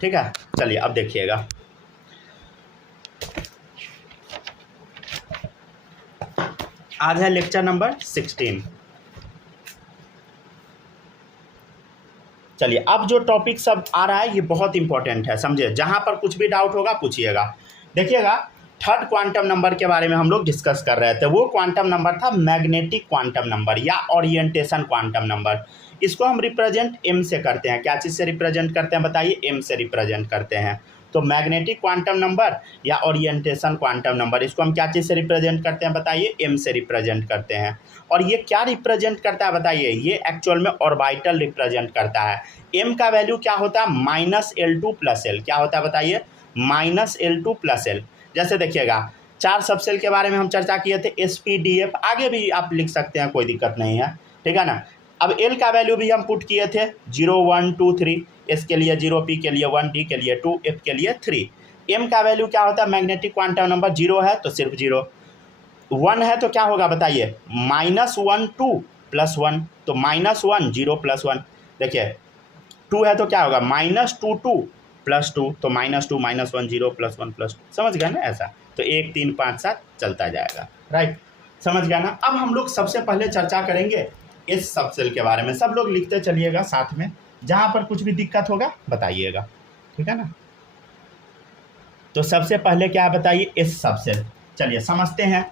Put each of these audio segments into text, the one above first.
ठीक है, चलिए अब देखिएगा। आज है लेक्चर नंबर 16। चलिए अब जो टॉपिक सब आ रहा है ये बहुत इंपॉर्टेंट है, समझे। जहां पर कुछ भी डाउट होगा पूछिएगा। देखिएगा, थर्ड क्वांटम नंबर के बारे में हम लोग डिस्कस कर रहे थे। वो क्वांटम नंबर था मैग्नेटिक क्वांटम नंबर या ओरिएंटेशन क्वांटम नंबर। इसको हम रिप्रेजेंट एम से करते हैं। क्या चीज़ से रिप्रेजेंट करते हैं बताइए? एम से रिप्रेजेंट करते हैं। तो मैग्नेटिक क्वांटम नंबर या ओरिएंटेशन क्वांटम नंबर, इसको हम क्या चीज़ से रिप्रेजेंट करते हैं बताइए? एम से रिप्रेजेंट करते हैं। और ये क्या रिप्रेजेंट करता है बताइए? ये एक्चुअल में ऑर्बिटल रिप्रेजेंट करता है। एम का वैल्यू क्या होता है? -L2+L। क्या होता है बताइए? -L2+L। जैसे देखिएगा, 4 सबसेल के बारे में हम चर्चा किए थे, SPDF। आगे भी आप लिख सकते हैं, कोई दिक्कत नहीं है, ठीक है ना। अब एल का वैल्यू भी हम पुट किए थे 0 1 2 3। एस के लिए 0, पी के लिए 1, डी के लिए 2, एफ के लिए 3। एम का वैल्यू क्या होता है? मैग्नेटिक क्वांटम नंबर 0 है तो सिर्फ 0, 1 है तो क्या होगा बताइए? -1 2 +1, तो -1 0 +1। देखिए 2 है तो क्या होगा? -2 2 +2, तो -2 -1 0 +1 +2। समझ गए ना ऐसा? तो 1 3 5 7 चलता जाएगा, राइट। समझ गया ना। अब हम लोग सबसे पहले चर्चा करेंगे इस सबसेल के बारे में। सब लोग लिखते चलिएगा साथ में, जहाँ पर कुछ भी दिक्कत होगा बताइएगा, ठीक है ना। तो सबसे पहले क्या बताइए? इस सबसेल। चलिए समझते हैं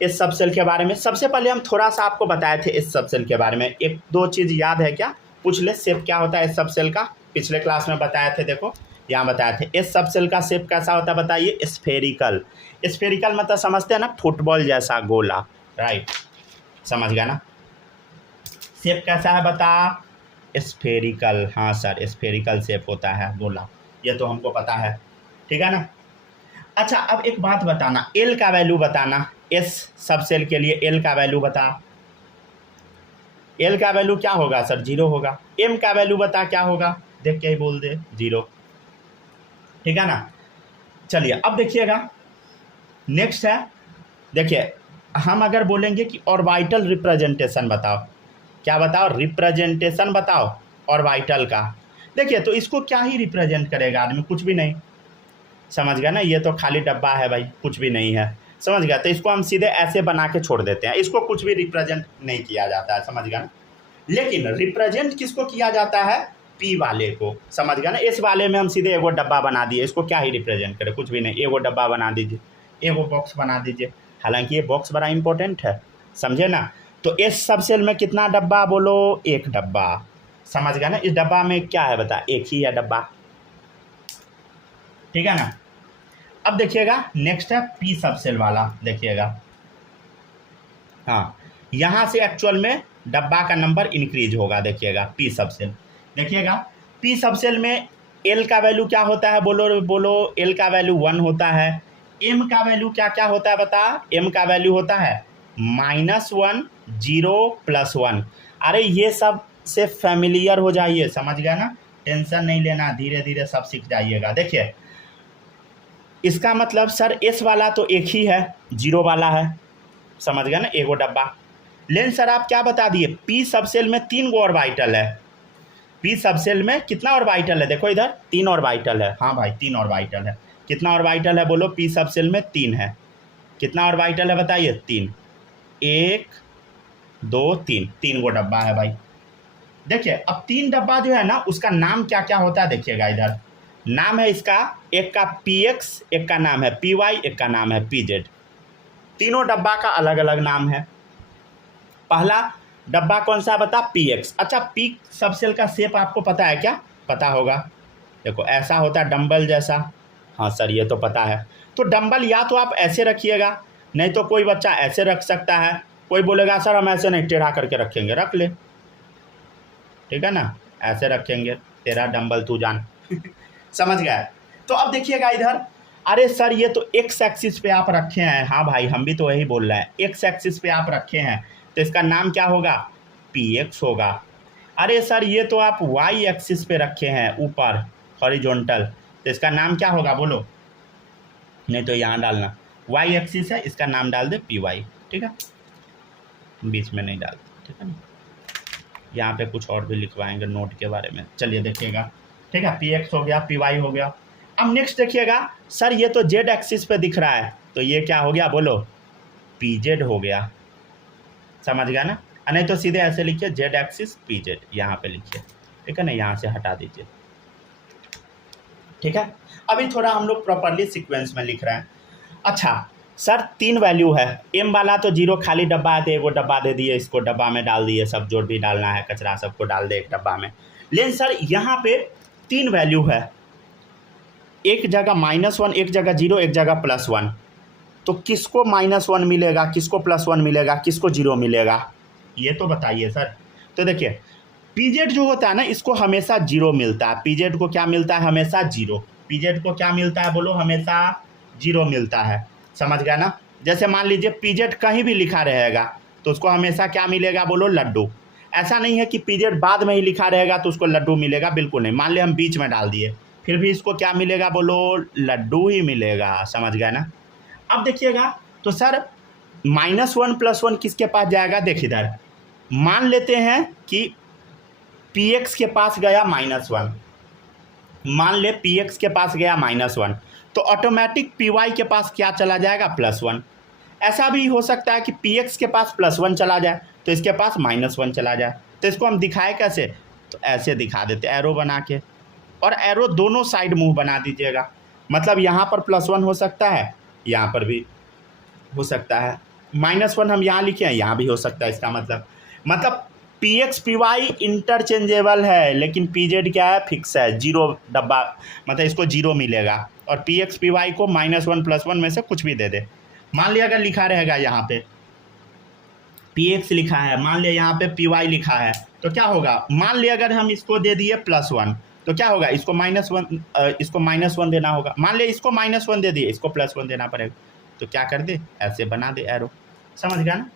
इस सबसेल के बारे में। सबसे पहले हम थोड़ा सा आपको बताए थे इस सबसेल के बारे में। एक दो चीज़ याद है क्या? पूछ ले, शेप क्या होता है इस सबसेल का? पिछले क्लास में बताए थे, देखो यहाँ बताए थे। इस सबसेल का शेप कैसा होता है बताइए? स्फेरिकल। स्फेरिकल मतलब समझते हैं ना, फुटबॉल जैसा गोला, राइट। समझ गया ना। शेप कैसा है बता? स्फेरिकल। हाँ सर, स्फेरिकल शेप होता है गोला, ये तो हमको पता है, ठीक है ना। अच्छा अब एक बात बताना, एल का वैल्यू बताना। इस सबसेल के लिए एल का वैल्यू बता। एल का वैल्यू क्या होगा सर? 0 होगा। एम का वैल्यू बता क्या होगा? देख के ही बोल दे, 0, ठीक है ना। चलिए अब देखिएगा, नेक्स्ट है, देखिए हम अगर बोलेंगे कि ऑर्बिटल रिप्रेजेंटेशन बताओ, क्या बताओ? रिप्रेजेंटेशन बताओ ऑर्बिटल का। देखिए तो इसको क्या ही रिप्रेजेंट करेगा आदमी? कुछ भी नहीं। समझ गया ना, ये तो खाली डब्बा है भाई, कुछ भी नहीं है। समझ गया, तो इसको हम सीधे ऐसे बना के छोड़ देते हैं, इसको कुछ भी रिप्रेजेंट नहीं किया जाता है, समझ गया ना। लेकिन रिप्रेजेंट किसको किया जाता है? पी वाले को, समझ गया ना। इस वाले में हम सीधे एगो डब्बा बना दिए, इसको क्या ही रिप्रेजेंट करे? कुछ भी नहीं। एगो डब्बा बना दीजिए, एगो बॉक्स बना दीजिए। हालांकि ये बॉक्स बड़ा इंपॉर्टेंट है, समझे ना। तो इस सबसेल में कितना डब्बा बोलो? एक डब्बा। समझ गया ना। इस डब्बा में क्या है बता? एक ही है डब्बा, ठीक है ना। अब देखिएगा नेक्स्ट है पी सबसेल वाला, देखिएगा। हाँ, यहाँ से एक्चुअल में डब्बा का नंबर इंक्रीज होगा, देखिएगा पी सबसेल। देखिएगा पी सबसेल में एल का वैल्यू क्या होता है? बोलो बोलो। एल का वैल्यू 1 होता है। एम का वैल्यू क्या क्या होता है बता? एम का वैल्यू होता है -1 0 +1। अरे ये सब से फैमिलियर हो जाइए, समझ गया ना। टेंशन नहीं लेना, धीरे धीरे सब सीख जाइएगा। देखिए इसका मतलब सर एस वाला तो एक ही है, 0 वाला है, समझ गया ना, एगो डब्बा। लेकिन सर आप क्या बता दिए? पी सबसेल में 3 गो ऑर्बिटल है। पी सबसेल में कितना ऑर्बिटल है? देखो इधर 3 ऑर्बिटल है। हाँ भाई 3 ऑर्बिटल है। कितना ऑर्बिटल है बोलो? पी सबसेल में 3 है। कितना ऑर्बिटल है बताइए? 3। 1 2 3, 3 गो डब्बा है भाई। देखिए अब 3 डब्बा जो है ना, उसका नाम क्या क्या होता है देखिएगा। इधर नाम है इसका, एक का PX, एक का नाम है PY, एक का नाम है PZ। तीनों डब्बा का अलग अलग नाम है। पहला डब्बा कौन सा बता? PX। अच्छा पी सबसेल का शेप आपको पता है क्या? पता होगा, देखो ऐसा होता है डंबल जैसा। हाँ सर ये तो पता है। तो डंबल या तो आप ऐसे रखिएगा, नहीं तो कोई बच्चा ऐसे रख सकता है। कोई बोलेगा सर हम ऐसे नहीं, टेढ़ा करके रखेंगे, रख ले, ठीक है ना, ऐसे रखेंगे, तेरा डंबल तू जान। समझ गया। तो अब देखिएगा इधर, अरे सर ये तो एक्स एक्सिस पे आप रखे हैं। हाँ भाई हम भी तो वही बोल रहे हैं, एक्स एक्सिस पे आप रखे हैं, तो इसका नाम क्या होगा? PX होगा। अरे सर ये तो आप वाई एक्सिस पे रखे हैं ऊपर, हॉरिजॉन्टल, तो इसका नाम क्या होगा बोलो? नहीं तो यहाँ डालना, वाई एक्सिस है, इसका नाम डाल दे PY, ठीक है, बीच में नहीं डालते, ठीक है ना। यहाँ पे कुछ और भी लिखवाएंगे नोट के बारे में। चलिए देखिएगा, ठीक है, पी एक्स हो गया, पी वाई हो गया। अब नेक्स्ट देखिएगा सर ये तो जेड एक्सिस पे दिख रहा है, तो ये क्या हो गया बोलो, पी जेड हो गया, समझ गया ना। नहीं तो सीधे ऐसे लिखिए जेड एक्सिस पी जेड, यहाँ पे लिखिए, ठीक है ना, यहाँ से हटा दीजिए, ठीक है। अभी थोड़ा हम लोग प्रॉपरली सीक्वेंस में लिख रहे हैं। अच्छा सर 3 वैल्यू है, एम वाला तो 0 खाली डब्बा है, एगो डब्बा दे दिए, इसको डब्बा में डाल दिए, सब जोड़ भी डालना है, कचरा सबको डाल दे एक डब्बा में। लेकिन सर यहाँ पे 3 वैल्यू है, एक जगह -1, एक जगह 0, एक जगह +1, तो किसको -1 मिलेगा, किसको +1 मिलेगा, किसको 0 मिलेगा, ये तो बताइए सर। तो देखिए पीजेड जो होता है ना, इसको हमेशा 0 मिलता है, पीजेड को क्या मिलता है, हमेशा 0, पीजेड को क्या मिलता है बोलो, हमेशा 0 मिलता है, समझ गया ना। जैसे मान लीजिए पीजेड कहीं भी लिखा रहेगा तो उसको हमेशा क्या मिलेगा बोलो, लड्डू। ऐसा नहीं है कि पीजेड बाद में ही लिखा रहेगा तो उसको लड्डू मिलेगा, बिल्कुल नहीं। मान लिया हम बीच में डाल दिए, फिर भी इसको क्या मिलेगा बोलो, लड्डू ही मिलेगा, समझ गया ना। अब देखिएगा तो सर -1 +1 किसके पास जाएगा, देख इधर, मान लेते हैं कि पी एक्स के पास गया -1, मान ले पी एक्स के पास गया -1, तो ऑटोमेटिक पी वाई के पास क्या चला जाएगा, +1। ऐसा भी हो सकता है कि पी एक्स के पास +1 चला जाए तो इसके पास -1 चला जाए, तो इसको हम दिखाए कैसे, तो ऐसे दिखा देते एरो बना के, और एरो दोनों साइड मुंह बना दीजिएगा, मतलब यहाँ पर +1 हो सकता है, यहाँ पर भी हो सकता है, -1 हम यहाँ लिखे हैं, यहाँ भी हो सकता है। इसका मतलब P X P Y interchangeable है, लेकिन पी जेड क्या है, फिक्स है, 0 डब्बा, मतलब इसको 0 मिलेगा, और पी एक्स पी वाई को -1 +1 में से कुछ भी दे दे। मान लिया अगर लिखा रहेगा यहाँ पे पी एक्स लिखा है, मान लिया यहाँ पे पी वाई लिखा है, तो क्या होगा, मान लिया अगर हम इसको दे दिए +1 तो क्या होगा, इसको -1 देना होगा। मान लिया इसको -1 दे दिए, इसको +1 देना पड़ेगा, तो क्या कर दे, ऐसे बना दे एरो, समझ गया ना।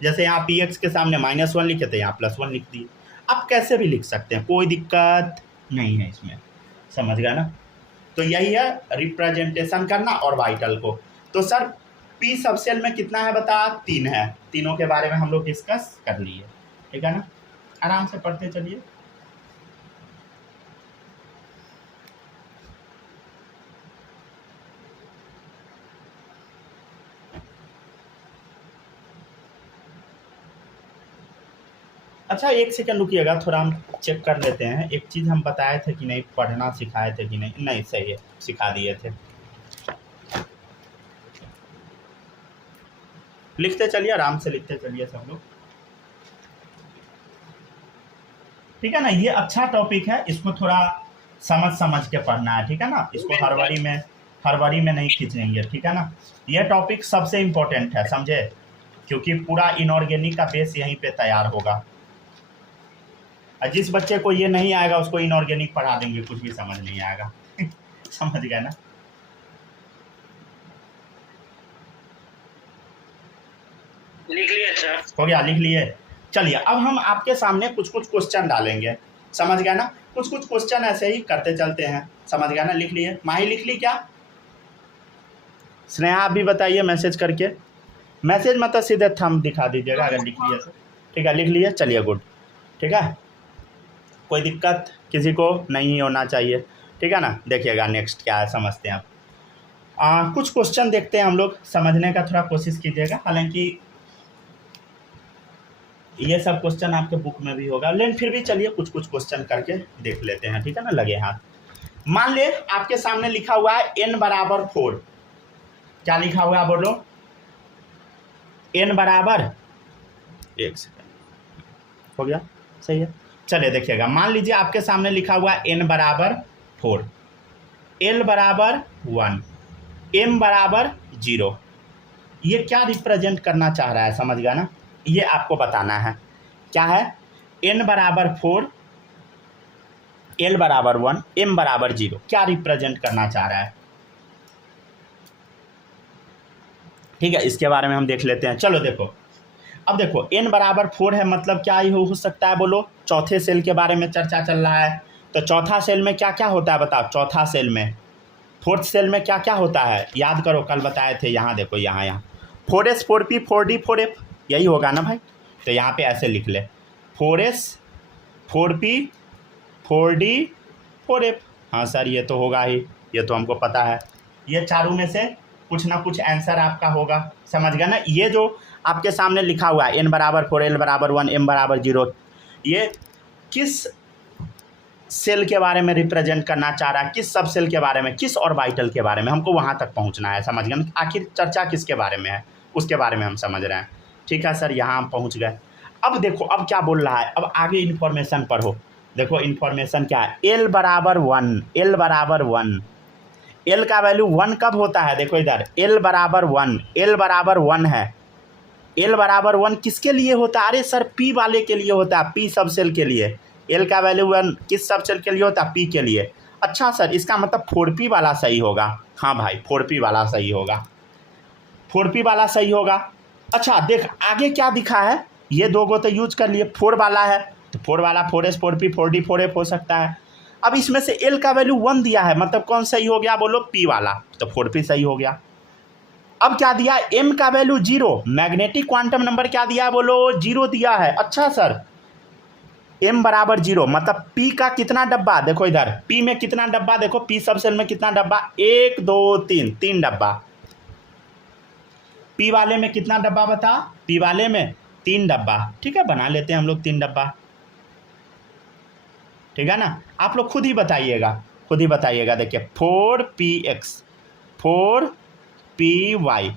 जैसे यहाँ पी एक्स के सामने -1 लिखे थे, यहाँ +1 लिख दिए। अब कैसे भी लिख सकते हैं, कोई दिक्कत नहीं है इसमें, समझ गया ना। तो यही है रिप्रेजेंटेशन करना और वाइटल को। तो सर पी सबसेल में कितना है बता, 3 है, तीनों के बारे में हम लोग डिस्कस कर लिए, ठीक है ना। आराम से पढ़ते चलिए। अच्छा एक सेकंड रुकिएगा, थोड़ा हम चेक कर लेते हैं, एक चीज़ हम बताए थे कि नहीं, पढ़ना सिखाए थे कि नहीं, नहीं सही है, सिखा दिए थे। लिखते चलिए, आराम से लिखते चलिए सब लोग, ठीक है ना। ये अच्छा टॉपिक है, इसको थोड़ा समझ के पढ़ना है, ठीक है ना। इसको हड़बड़ी में नहीं खींचेंगे, ठीक है ना। ये टॉपिक सबसे इम्पोर्टेंट है, समझे, क्योंकि पूरा इनऑर्गेनिक का बेस यहीं पे तैयार होगा। और जिस बच्चे को ये नहीं आएगा उसको इनऑर्गेनिक पढ़ा देंगे, कुछ भी समझ नहीं आएगा समझ गए ना। लिख लिए सर, हो गया, लिख लिए। चलिए अब हम आपके सामने कुछ क्वेश्चन डालेंगे, समझ गया ना। कुछ क्वेश्चन ऐसे ही करते चलते हैं, समझ गया ना। लिख लिए, माही लिख ली क्या, स्नेहा आप भी बताइए मैसेज करके, मैसेज मतलब सीधे थंब दिखा दीजिएगा अगर लिख लिए तो, ठीक है। लिख लिए, चलिए गुड, ठीक है, कोई दिक्कत किसी को नहीं होना चाहिए, ठीक है ना। देखिएगा नेक्स्ट क्या है, समझते हैं आप। कुछ क्वेश्चन देखते हैं हम लोग, समझने का थोड़ा कोशिश कीजिएगा, हालांकि ये सब क्वेश्चन आपके बुक में भी होगा, लेकिन फिर भी चलिए कुछ क्वेश्चन करके देख लेते हैं, ठीक है ना, लगे हाथ। मान ले आपके सामने लिखा हुआ है n = 4, क्या लिखा हुआ है बोलो, n = 1 सेकेंड, हो गया, सही है। चलिए देखिएगा, मान लीजिए आपके सामने लिखा हुआ है n = 4, l = 1, m = 0, ये क्या रिप्रेजेंट करना चाह रहा है, समझ गया ना। ये आपको बताना है, क्या है, n = 4, l = 1, m = 0, क्या रिप्रेजेंट करना चाह रहा है, ठीक है। इसके बारे में हम देख लेते हैं। चलो देखो, अब देखो n = 4 है, मतलब क्या ही हो सकता है बोलो, चौथे सेल के बारे में चर्चा चल रहा है, तो चौथा सेल में क्या क्या होता है बताओ, चौथा सेल में, फोर्थ सेल में क्या क्या होता है, याद करो, कल बताए थे, यहाँ देखो, यहाँ 4s 4p 4d 4f, यही होगा ना भाई। तो यहाँ पे ऐसे लिख ले, 4s 4p 4d 4f, हाँ सर ये तो होगा ही, ये तो हमको पता है। ये चारों में से कुछ ना कुछ आंसर आपका होगा, समझ गए ना। ये जो आपके सामने लिखा हुआ है n बराबर 4, l बराबर 1, m बराबर 0, ये किस सेल के बारे में रिप्रेजेंट करना चाह रहा है, किस सब सेल के बारे में, किस ऑर्बिटल के बारे में, हमको वहाँ तक पहुँचना है, समझ गए ना। आखिर चर्चा किसके बारे में है उसके बारे में हम समझ रहे हैं। ठीक है सर, यहाँ हम पहुँच गए। अब देखो अब क्या बोल रहा है, अब आगे इन्फॉर्मेशन पढ़ो। देखो इन्फॉर्मेशन क्या है, l बराबर 1, l बराबर 1, l का वैल्यू 1 कब होता है, देखो इधर l बराबर 1, l बराबर 1 है। l बराबर 1 किसके लिए होता है, अरे सर p वाले के लिए होता है, p सब सेल के लिए। l का वैल्यू 1 किस सब सेल के लिए होता है, p के लिए। अच्छा सर इसका मतलब 4p वाला सही होगा। हाँ भाई 4p वाला सही होगा, 4p वाला सही होगा। अच्छा देख आगे क्या दिखा है, ये दो गो तो यूज कर लिए, 4 वाला है तो 4 वाला 4s 4p 4d 4f हो सकता है। अब इसमें से l का वैल्यू 1 दिया है, मतलब कौन सही हो गया बोलो, p वाला, तो 4p सही हो गया। अब क्या दिया, m का वैल्यू 0, मैग्नेटिक क्वांटम नंबर क्या दिया है बोलो, 0 दिया है। अच्छा सर m बराबर 0 मतलब p का कितना डब्बा, देखो इधर p में कितना डब्बा, देखो p सब सेल में कितना डब्बा, 1 2 3, 3 डब्बा। p वाले में कितना डब्बा बता, p वाले में 3 डब्बा। ठीक है बना लेते हैं हम लोग 3 डब्बा, ठीक है ना। आप लोग खुद ही बताइएगा, खुद ही बताइएगा। देखिए 4px 4py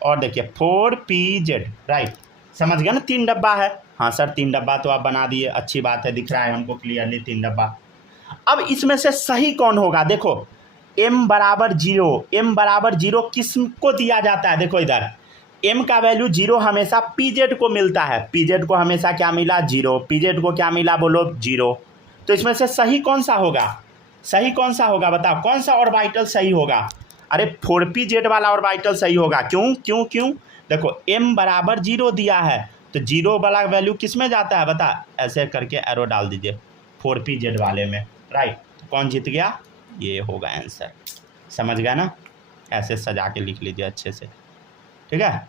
और देखिए 4pz, राइट, समझ गया ना, 3 डब्बा है। हाँ सर 3 डब्बा तो आप बना दिए, अच्छी बात है, दिख रहा है हमको क्लियरली 3 डब्बा। अब इसमें से सही कौन होगा, देखो m बराबर 0, m बराबर 0 किसको दिया जाता है, देखो इधर m का वैल्यू 0 हमेशा pz को मिलता है, pz को हमेशा क्या मिला 0, pz को क्या मिला बोलो 0। तो इसमें से सही कौन सा होगा, सही कौन सा होगा बताओ, कौन सा ऑर्बिटल सही होगा, अरे 4pz वाला ऑर्बिटल सही होगा। क्यों क्यों क्यों, देखो m बराबर 0 दिया है तो 0 वाला वैल्यू किस में जाता है बता, ऐसे करके एरो डाल दीजिए 4pz वाले में, राइट। कौन जीत गया, ये होगा आंसर, समझ गया ना। ऐसे सजा के लिख लीजिए अच्छे से, ठीक है।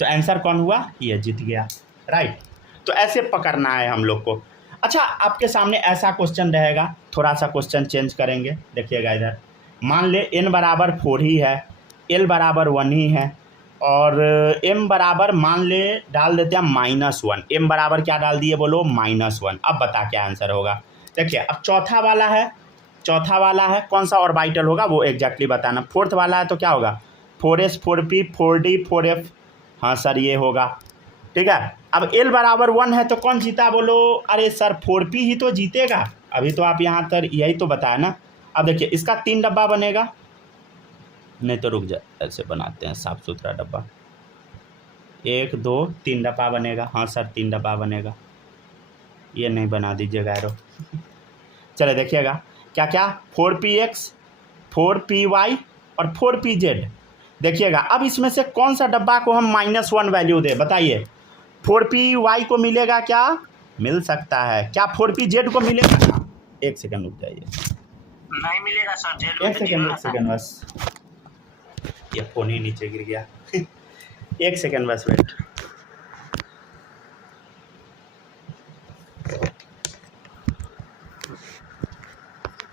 तो आंसर कौन हुआ, ये जीत गया, राइट। तो ऐसे पकड़ना है हम लोग को। अच्छा आपके सामने ऐसा क्वेश्चन रहेगा, थोड़ा सा क्वेश्चन चेंज करेंगे, देखिएगा इधर। मान ले n बराबर 4 ही है, l बराबर 1 ही है, और m बराबर मान ले डाल देते हैं -1, m बराबर क्या डाल दिए बोलो -1। अब बता क्या आंसर होगा। देखिए अब चौथा वाला है, चौथा वाला है कौन सा ऑर्बिटल होगा वो एग्जैक्टली बताना। फोर्थ वाला है तो क्या होगा 4s 4p 4d 4f, हाँ सर ये होगा, ठीक है। अब l बराबर 1 है तो कौन जीता बोलो, अरे सर 4p ही तो जीतेगा, अभी तो आप यहाँ तक यही तो बताया ना। अब देखिए इसका 3 डब्बा बनेगा, नहीं तो रुक जाए ऐसे बनाते हैं साफ सुथरा डब्बा, 1 2 3 डब्बा बनेगा, हाँ सर 3 डब्बा बनेगा, ये नहीं बना दीजिएगा एरो। चले देखिएगा क्या क्या 4px 4py और 4pz। देखिएगा अब इसमें से कौन सा डब्बा को हम -1 वैल्यू दे, बताइए। 4py को मिलेगा क्या, मिल सकता है क्या, 4pz को मिलेगा क्या, एक सेकंड रुक जाइए, नहीं मिलेगा सर, एक सेकंड बस, ये फोन ही नीचे गिर गया। एक सेकंड बस वेट।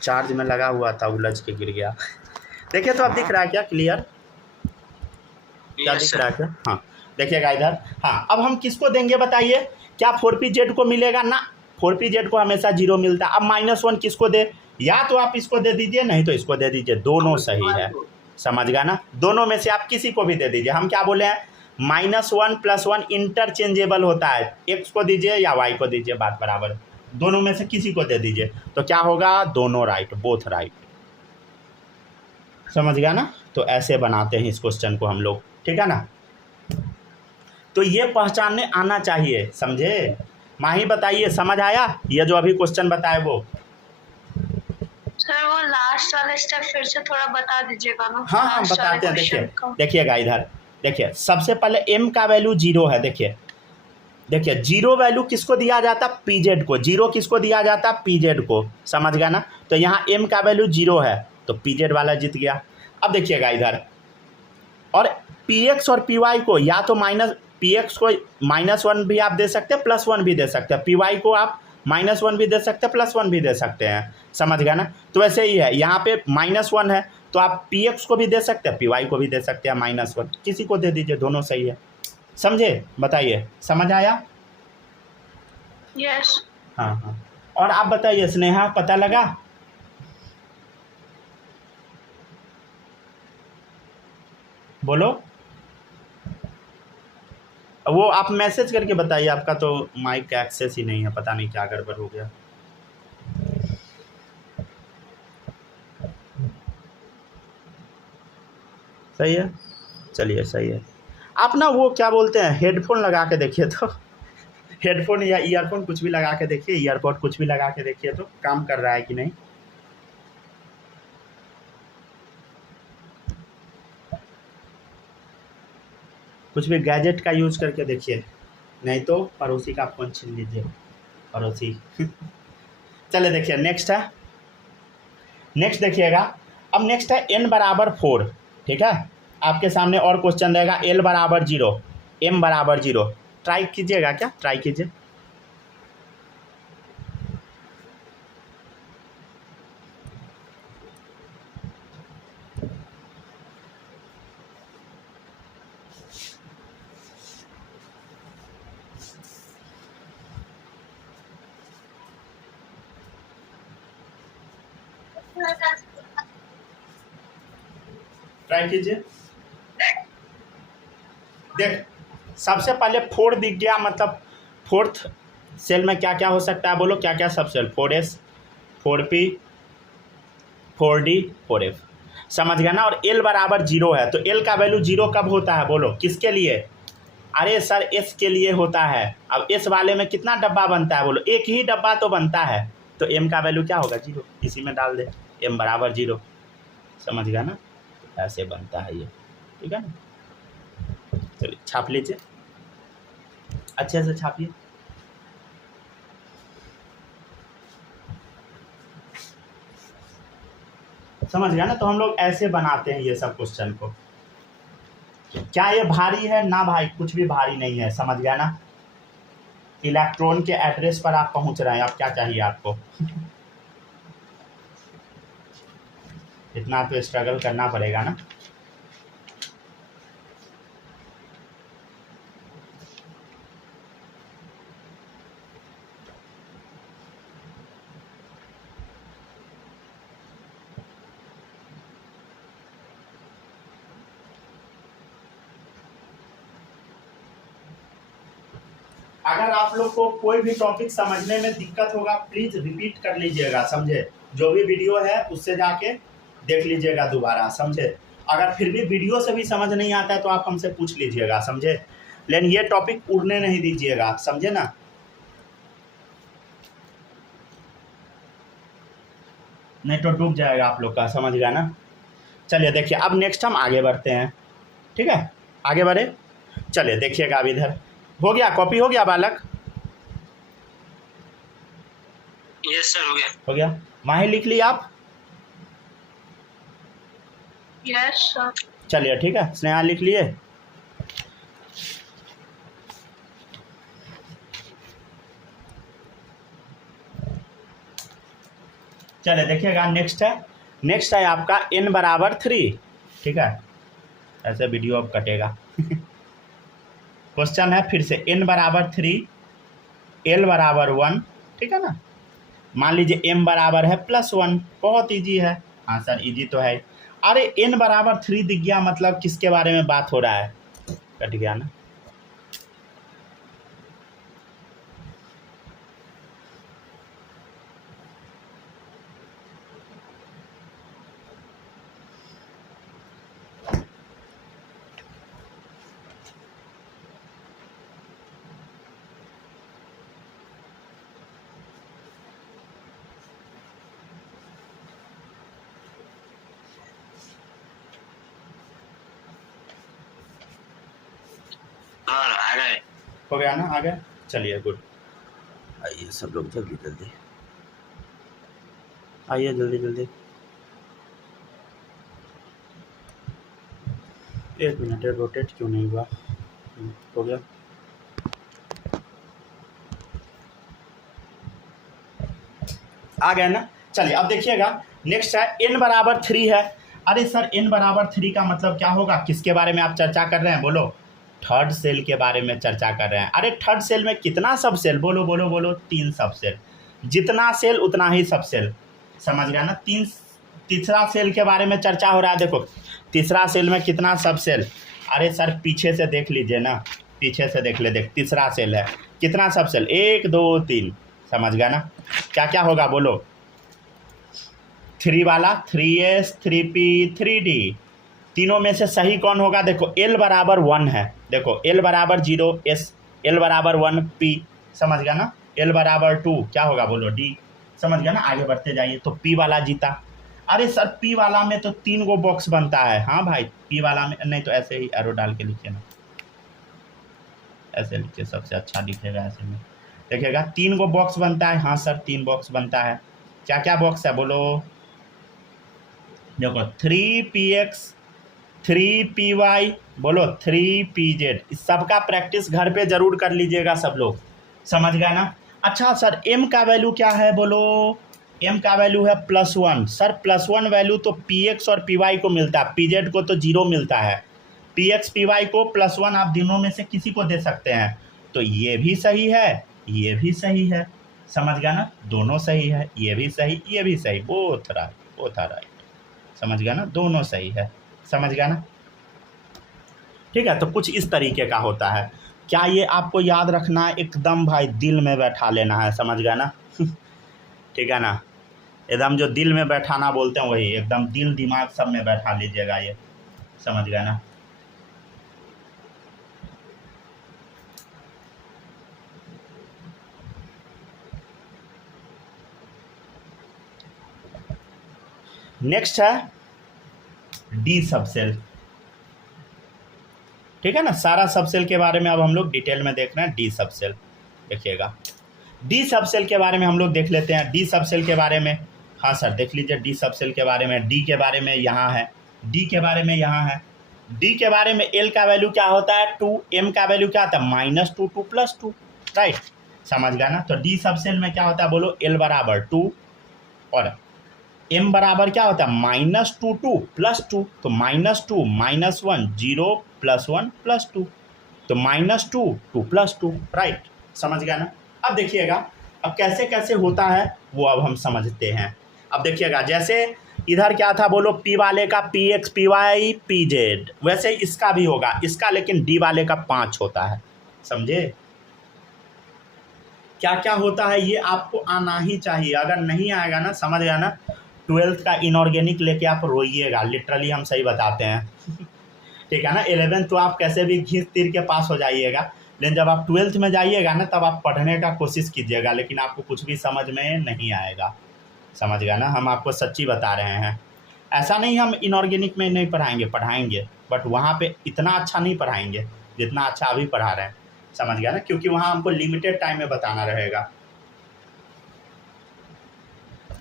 चार्ज में लगा हुआ था, उलझ के गिर गया। देखिए तो अब दिख रहा है क्या क्लियर, क्या दिख रहा है क्या, हाँ देखिएगा इधर। हाँ अब हम किसको देंगे बताइए, क्या 4pz को मिलेगा ना, 4pz को हमेशा 0 मिलता है। अब -1 किसको दे, या तो आप इसको दे दीजिए नहीं तो इसको दे दीजिए, दोनों सही है, समझ गया ना। दोनों में से आप किसी को भी दे दीजिए। हम क्या बोले हैं -1 + 1 इंटरचेंजेबल होता है, x को दीजिए या y को दीजिए, बात बराबर, दोनों में से किसी को दे दीजिए तो क्या होगा, दोनों राइट, बोथ राइट, समझ गया ना। तो ऐसे बनाते हैं इस क्वेश्चन को हम लोग, ठीक है ना। तो ये पहचानने आना चाहिए, समझे। माही बताइए समझ आया, ये जो अभी क्वेश्चन बताए वो। सर वो लास्ट वाला स्टेप फिर से थोड़ा बता दीजिएगा ना। हाँ हाँ बताते हैं, देखिए देखिएगा इधर, देखिए सबसे पहले m का वैल्यू 0 है, देखिए देखिए 0 वैल्यू किसको दिया जाता, pz को, 0 किसको दिया जाता, pz को, समझ गया ना। तो यहाँ m का वैल्यू 0 है तो pz वाला जीत गया। अब देखिएगा इधर, और px और py को या तो px को -1 भी आप दे सकते हैं, +1 भी दे सकते हैं, py को आप -1 भी दे सकते हैं, +1 भी दे सकते हैं, समझ गया ना। तो वैसे ही है, यहाँ पे -1 है तो आप px को भी दे सकते हैं, py को भी दे सकते हैं, -1 किसी को दे दीजिए, दोनों सही है। समझे, बताइए, समझ आया? यस। हाँ हाँ। और आप बताइए स्नेहा, पता लगा? बोलो, वो आप मैसेज करके बताइए, आपका तो माइक का एक्सेस ही नहीं है, पता नहीं क्या गड़बड़ हो गया। सही है, चलिए सही है। आप ना वो क्या बोलते हैं, हेडफोन लगा के देखिए तो हेडफोन या ईयरफोन कुछ भी लगा के देखिए, ईयरपॉड कुछ भी लगा के देखिए तो काम कर रहा है कि नहीं। कुछ भी गैजेट का यूज करके देखिए, नहीं तो पड़ोसी का फ़ोन छीन लीजिए, पड़ोसी चले देखिए, नेक्स्ट है, नेक्स्ट देखिएगा। अब नेक्स्ट है n बराबर 4, ठीक है। आपके सामने और क्वेश्चन रहेगा l बराबर 0, m बराबर 0। ट्राई कीजिएगा, क्या ट्राई कीजिए। ट्राई कीजिए। देख, सबसे पहले 4 दिख गया, मतलब फोर्थ सेल में क्या क्या हो सकता है, बोलो क्या क्या सब cell, 4s 4p 4d 4f, समझ गया ना। और l बराबर 0 है, तो l का वैल्यू 0 कब होता है, बोलो किसके लिए? अरे सर s के लिए होता है। अब s वाले में कितना डब्बा बनता है, बोलो एक ही डब्बा तो बनता है, तो m का वैल्यू क्या होगा, 0, इसी में डाल दे, m बराबर 0, समझ गया ना। ऐसे बनता है ये, ठीक है ना। चलिए छाप लीजिए, अच्छे से छापिए। समझ गया ना। तो हम लोग ऐसे बनाते हैं ये सब क्वेश्चन को। क्या ये भारी है ना भाई, कुछ भी भारी नहीं है, समझ गया ना। इलेक्ट्रॉन के एड्रेस पर आप पहुंच रहे हैं, अब क्या चाहिए आपको इतना तो स्ट्रगल करना पड़ेगा ना। अगर आप लोग को कोई भी टॉपिक समझने में दिक्कत होगा, प्लीज रिपीट कर लीजिएगा, समझे। जो भी वीडियो है उससे जाके देख लीजिएगा दोबारा, समझे। अगर फिर भी वीडियो से भी समझ नहीं आता है तो आप हमसे पूछ लीजिएगा, समझे। लेकिन ये टॉपिक उड़ने नहीं दीजिएगा, समझे ना। नहीं तो डूब जाएगा आप लोग का, समझ गया ना। चलिए देखिए, अब नेक्स्ट हम आगे बढ़ते हैं, ठीक है, आगे बढ़े। चलिए देखिएगा, अब इधर हो गया, कॉपी हो गया बालक, यस सर, हो गया। हो गया, माही लिख लिया आप। Yes sir. चलिए ठीक है, स्नेहा लिख लिए। चलिए देखिएगा, नेक्स्ट है आपका n बराबर 3, ठीक है। ऐसे वीडियो अब कटेगा क्वेश्चन है फिर से, n बराबर 3, l बराबर 1, ठीक है ना। मान लीजिए m बराबर है +1, बहुत इजी है। हाँ सर इजी तो है। अरे n बराबर 3 दिख गया, मतलब किसके बारे में बात हो रहा है, कट गया ना। और आ गए। हो गया ना, आ गया। चलिए गुड, आइए सब लोग जल्दी जल्दी आइए, जल्दी जल्दी। एक मिनट, रोटेट क्यों नहीं हुआ, हो गया। आ गए ना। चलिए अब देखिएगा नेक्स्ट है n बराबर 3 है। अरे सर n बराबर 3 का मतलब क्या होगा, किसके बारे में आप चर्चा कर रहे हैं बोलो, थर्ड सेल के बारे में चर्चा कर रहे हैं। अरे थर्ड सेल में कितना सब सेल, बोलो बोलो बोलो, 3 सब सेल, जितना सेल उतना ही सब सेल, समझ गया ना। तीसरा सेल के बारे में चर्चा हो रहा है। देखो तीसरा सेल में कितना सब सेल, अरे सर पीछे से देख लीजिए ना, पीछे से देख ले, देख तीसरा सेल है, कितना सब सेल, 1 2 3, समझ गया ना। क्या क्या होगा बोलो, 3 वाला 3s 3p 3d, तीनों में से सही कौन होगा, देखो l बराबर 1 है, देखो l बराबर 0 s, l बराबर 1 p, समझ गया ना। l बराबर 2 क्या होगा बोलो d, समझ गया ना। आगे बढ़ते जाइए तो p वाला जीता। अरे सर p वाला में तो 3 गो बॉक्स बनता है, हाँ भाई p वाला में, नहीं तो ऐसे ही एरो डाल के लिखिए ना, ऐसे लिखिए सबसे अच्छा दिखेगा ऐसे में, देखिएगा 3 गो बॉक्स बनता है, हाँ सर 3 बॉक्स बनता है। क्या क्या बॉक्स है बोलो, देखो 3px 3py, बोलो 3pz, इस सबका प्रैक्टिस घर पे जरूर कर लीजिएगा सब लोग, समझ गया ना। अच्छा सर m का वैल्यू क्या है बोलो, m का वैल्यू है +1, सर +1 वैल्यू तो px और py को मिलता है, pz को तो 0 मिलता है, px py को +1 आप तीनों में से किसी को दे सकते हैं, तो ये भी सही है, ये भी सही है, समझ गया ना, दोनों सही है, ये भी सही, ये भी सही, बोथ राइट, समझ गया ना, दोनों सही है, समझ गया ना। ठीक है, तो कुछ इस तरीके का होता है। क्या ये आपको याद रखना एकदम भाई दिल में बैठा लेना है, समझ गया ना। ठीक है ना, एकदम जो दिल में बैठाना बोलते हैं वही, एकदम दिल दिमाग सब में बैठा लीजिएगा ये, समझ गया ना। नेक्स्ट है डी सबसेल, ठीक है ना। सारा सबसेल के बारे में अब हम लोग डिटेल में देख रहे हैं। डी सबसेल देखिएगा, डी सबसेल के बारे में हम लोग देख लेते हैं। डी सबसेल के बारे में, हाँ सर देख लीजिए डी सबसेल के बारे में, डी के बारे में यहाँ है, डी के बारे में यहाँ है। डी के बारे में एल का वैल्यू क्या होता है 2, एम का वैल्यू क्या होता है -2 2 + 2, राइट, समझ गया ना। तो डी सबसेल में क्या होता है बोलो, एल बराबर 2 और m बराबर क्या होता है -2 2 + 2, तो -2 -1 0 +1 +2, तो -2 2 + 2, राइट, समझ गया ना। अब देखिएगा अब कैसे कैसे होता है वो अब हम समझते हैं। अब देखिएगा जैसे इधर क्या था बोलो, p वाले का px py pz, वैसे इसका भी होगा, इसका लेकिन d वाले का 5 होता है, समझे। क्या क्या होता है ये आपको आना ही चाहिए, अगर नहीं आएगा ना, समझ गया ना, 12th का इनऑर्गेनिक लेके आप रोइएगा, लिटरली हम सही बताते हैं। ठीक है ना, 11th तो आप कैसे भी घींच तीर के पास हो जाइएगा, लेकिन जब आप 12th में जाइएगा ना तब आप पढ़ने का कोशिश कीजिएगा, लेकिन आपको कुछ भी समझ में नहीं आएगा, समझ गया ना। हम आपको सच्ची बता रहे हैं, ऐसा नहीं हम इनऑर्गेनिक में नहीं पढ़ाएंगे, बट वहाँ पे इतना अच्छा नहीं पढ़ाएंगे जितना अच्छा अभी पढ़ा रहे हैं, समझ गया ना, क्योंकि वहाँ हमको लिमिटेड टाइम में बताना रहेगा,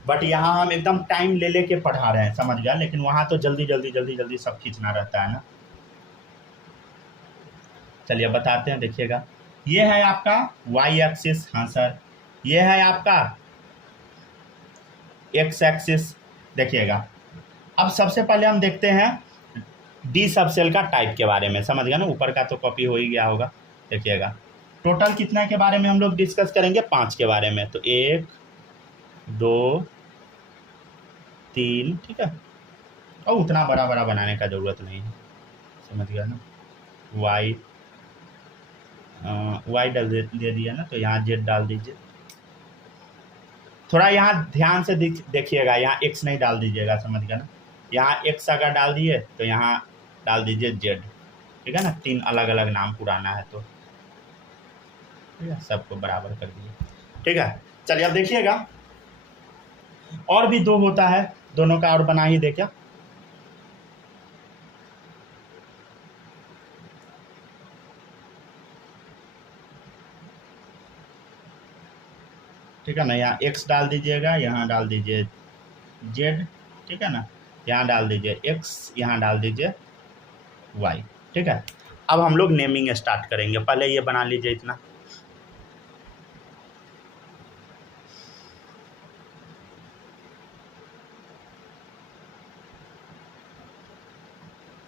बट यहाँ हम एकदम टाइम ले लेके पढ़ा रहे हैं, समझ गया। लेकिन वहाँ तो जल्दी सब खींचना रहता है ना। चलिए बताते हैं, देखिएगा ये है आपका y एक्सिस, हाँ सर, ये है आपका x एक्सिस, देखिएगा। अब सबसे पहले हम देखते हैं डी सबसेल का टाइप के बारे में, समझ गया ना, ऊपर का तो कॉपी हो ही गया होगा। देखिएगा टोटल कितना के बारे में हम लोग डिस्कस करेंगे, 5 के बारे में, तो 1 2 3, ठीक है, और उतना बड़ा बनाने का ज़रूरत नहीं है, समझ गया ना। y दे दिया ना, तो यहाँ z डाल दीजिए, थोड़ा यहाँ ध्यान से देखिएगा, यहाँ x नहीं डाल दीजिएगा, समझ गया ना। यहाँ x अगर डाल दिए तो यहाँ डाल दीजिए z, ठीक है ना, 3 अलग अलग नाम पुराना है तो, ठीक है, सबको बराबर कर दिए, ठीक है। चलिए अब देखिएगा और भी 2 होता है, दोनों का और बना ही दे क्या, ठीक है ना। यहाँ x डाल दीजिएगा, यहाँ डाल दीजिए z, ठीक है ना, यहाँ डाल दीजिए x, यहाँ डाल दीजिए y, ठीक है। अब हम लोग नेमिंग स्टार्ट करेंगे, पहले ये बना लीजिए इतना,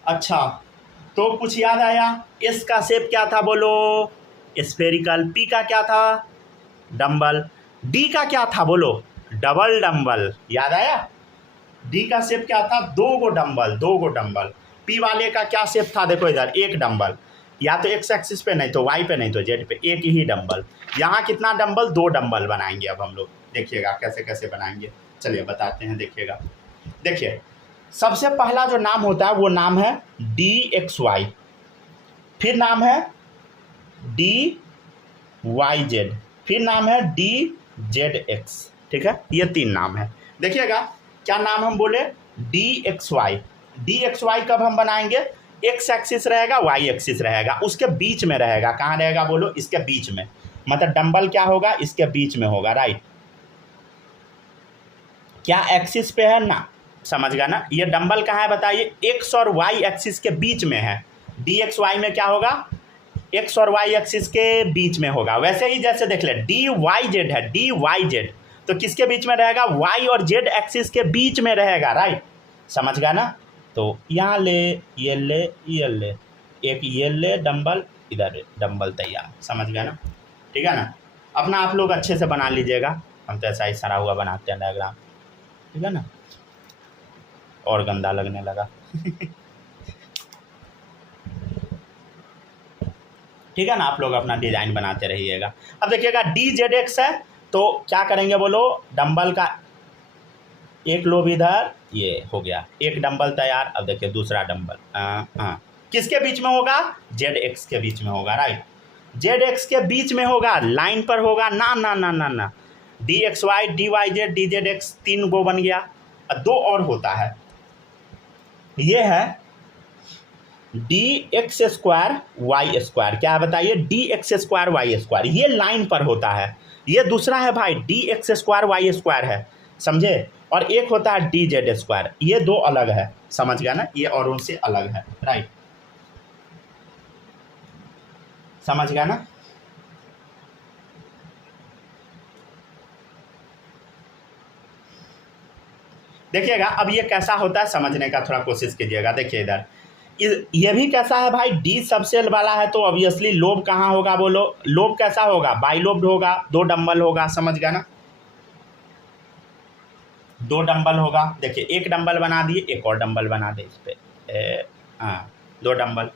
अच्छा, तो कुछ याद आया? एस का शेप क्या था बोलो? स्फेरिकल। पी का क्या था? डंबल। डी का क्या था बोलो? Double dumbbell. याद आया? डी का शेप क्या था? दो गो डंबल। पी वाले का क्या शेप था? देखो इधर, एक डंबल, या तो एक्स एक्सिस पे, नहीं तो वाई पे, नहीं तो जेड पे, एक ही डंबल। यहाँ कितना डंबल? 2 डंबल बनाएंगे अब हम लोग। देखिएगा कैसे कैसे बनाएंगे, चलिए बताते हैं, देखिएगा। देखिए, सबसे पहला जो नाम होता है वो नाम है डी एक्स वाई, फिर नाम है डी वाई जेड, फिर नाम है डी जेड एक्स। ठीक है, ये 3 नाम है। देखिएगा, क्या नाम हम बोले? D X Y. D X Y कब हम बनाएंगे? एक्स एक्सिस रहेगा, वाई एक्सिस रहेगा, उसके बीच में रहेगा। कहाँ रहेगा बोलो? इसके बीच में, मतलब डंबल क्या होगा? इसके बीच में होगा, राइट। क्या एक्सिस पे है ना? समझ गया ना? ये डंबल कहाँ है बताइए? एक्स और वाई एक्सिस के बीच में है। डी एक्स वाई में क्या होगा? एक्स और वाई एक्सिस के बीच में होगा। वैसे ही जैसे देख ले, डी वाई जेड है, डी वाई जेड तो किसके बीच में रहेगा? वाई और जेड एक्सिस के बीच में रहेगा, राइट। समझ गया ना? तो यहाँ ले, ये ले, ये ले, एक ये ले डंबल, इधर डंबल तैयार। समझ गया ना? ठीक है ना? अपना आप लोग अच्छे से बना लीजिएगा, हम तो ऐसा ही सरा हुआ बनाते हैं डायग्राम। ठीक है ना? और गंदा लगने लगा। ठीक है ना? आप लोग अपना डिज़ाइन बनाते रहिएगा। अब देखिएगा, डी जेड एक्स है तो क्या करेंगे बोलो? डंबल का एक लोब इधर, ये हो गया, एक डंबल तैयार। अब देखिए दूसरा डंबल किसके बीच में होगा? जेड एक्स के बीच में होगा, राइट। जेड एक्स के बीच में होगा, लाइन पर होगा ना ना ना ना ना। D X Y, D Y Z, D Z X, 3 गो बन गया। 2 और होता है, ये है D X square Y square. क्या है बताइए? D X square Y square, ये लाइन पर होता है। ये दूसरा है भाई, D X square Y square है, समझे? और एक होता है डी जेड स्क्वायर, ये 2 अलग है। समझ गया ना? ये और उनसे अलग है, राइट। समझ गया ना? देखिएगा, अब ये कैसा होता है समझने का थोड़ा कोशिश कीजिएगा। देखिए इधर, ये भी कैसा है भाई? डी सबसेल वाला है तो ऑब्वियसली लोब कहाँ होगा बोलो? लोब कैसा होगा? बाई लोब्ड होगा, 2 डंबल होगा। समझ गया ना? 2 डंबल होगा। देखिए, एक डंबल बना दिए, एक और डंबल बना दे इस पर, हाँ 2 डंबल।